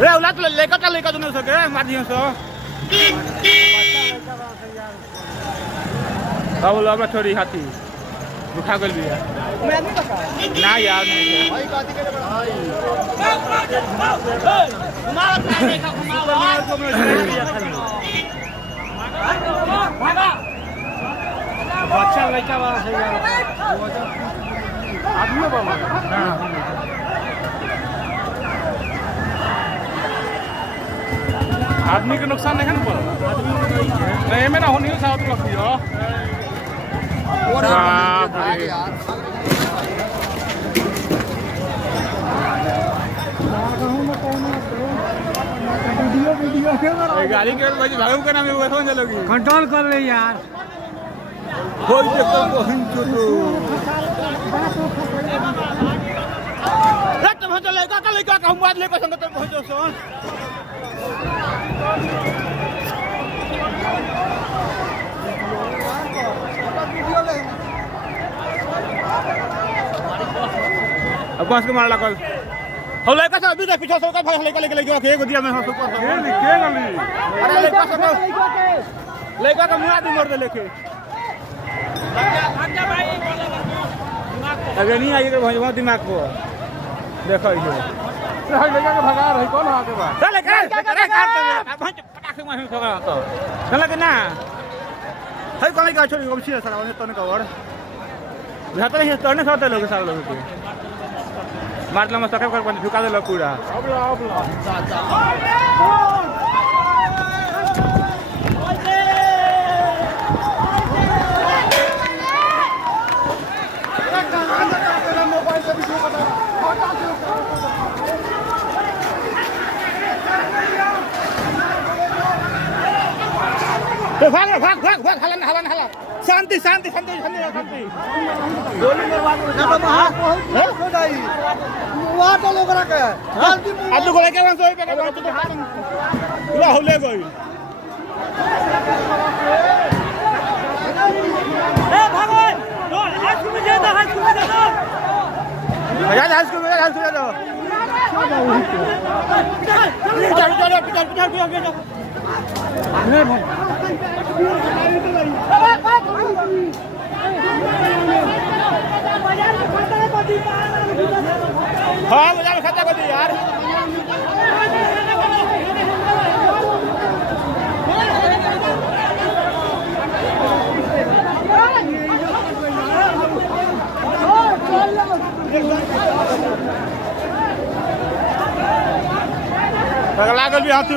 रे उला तो लेका तो नहीं सके माध्यम से अब लोग थोड़ी हाथी उठा गल भी ना यार नहीं बच्चा लड़का वाला सही यार आदमी बाबा आदमी के नुकसान नहीं है ना नहीं में ना होनी है साथ लग दियो गाड़ी के भागो के नाम कंट्रोल कर ले यार लड़का हम बात लेकर संगत पहुंचो सोन अब बस के मारला कल हो लड़का सब अभी पीछे से भाग लेके के गोदिया में हो सुपर के गली अरे लड़का का मुंह आदमी मर दे लेके अगर नहीं आइए भैया दिमाग को देखो ये लड़का के भगा रही कौन आगे बा चल के पटाखे में ठोका तो चल के ना हई कोई का छोरी को छिया सारा तने का और जाते नहीं तने साथे लोग सारा लोग के मारला में सके कर झुका दे लोग पूरा अबला भाग हलन शांति गोली मारवा तो लोग रखे अब तो गोले के वहां से पे पूरा होले गई ए भागो तो हाथ में दे दो हाथ में दे दो हाथ को दे दो चलो नहीं भाई हाँ बाजार में खाता कर दी यार लागल भी हाथी